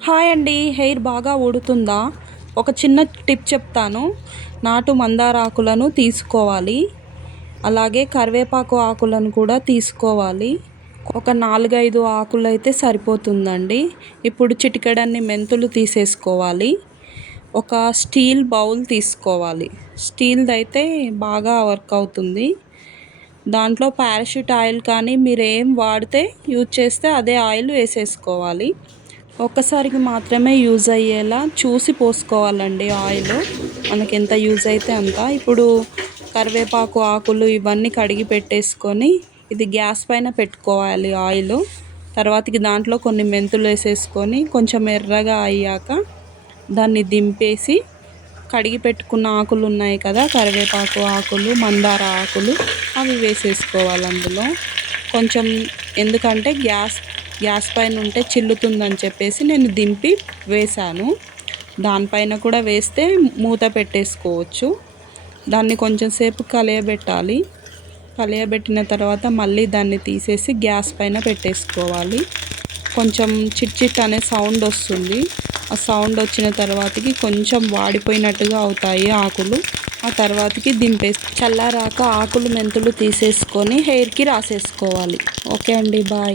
Hi అండి. Hair బాగా ఊడుతుందా? ఒక చిన్న టిప్ చెప్తాను. నాటు మందార ఆకులను తీసుకోవాలి. అలాగే కరివేపాకు ఆకులను కూడా తీసుకోవాలి. ఒక 4-5 ఆకులైతే సరిపోతుందండి. ఇప్పుడు చిటికెడన్ని మెంతులు తీసేసుకోవాలి. ఒక స్టీల్ బౌల్ తీసుకోవాలి. స్టీల్‌దైతే బాగా వర్క్ అవుతుంది. దాంట్లో పారాషూట్ ఆయిల్ కానీ మీరేం వాడితే యూజ్ చేస్తే అదే ఆయిల్ వేసేసుకోవాలి. ఒక్కసారికి మాత్రమే యూజ్ అయ్యేలా చూసి పోసుకోవాలండి ఆయిల్. మనకి ఎంత యూజ్ అయితే అంత. ఇప్పుడు కరివేపాకు ఆకులు ఇవన్నీ కడిగి పెట్టేసుకొని ఇది గ్యాస్ పైన పెట్టుకోవాలి ఆయిల్. తర్వాతకి దాంట్లో కొన్ని మెంతులు వేసేసుకొని కొంచెం ఎర్రగా అయ్యాక దాన్ని దింపేసి కడిగి పెట్టుకున్న ఆకులు ఉన్నాయి కదా, కరివేపాకు ఆకులు, మందార ఆకులు, అవి వేసేసుకోవాలి అందులో. కొంచెం ఎందుకంటే గ్యాస్ పైన ఉంటే చిల్లుతుందని చెప్పేసి నేను దింపి వేశాను. దానిపైన కూడా వేస్తే మూత పెట్టేసుకోవచ్చు. దాన్ని కొంచెం సేపు కలియబెట్టాలి. కలియబెట్టిన తర్వాత మళ్ళీ దాన్ని తీసేసి గ్యాస్ పైన పెట్టేసుకోవాలి. కొంచెం చిట్ అనే సౌండ్ వస్తుంది. ఆ సౌండ్ వచ్చిన తర్వాతకి కొంచెం వాడిపోయినట్టుగా అవుతాయి ఆకులు. ఆ తర్వాతకి చల్లారాక ఆకులు మెంతులు తీసేసుకొని హెయిర్కి రాసేసుకోవాలి. ఓకే అండి, బాయ్.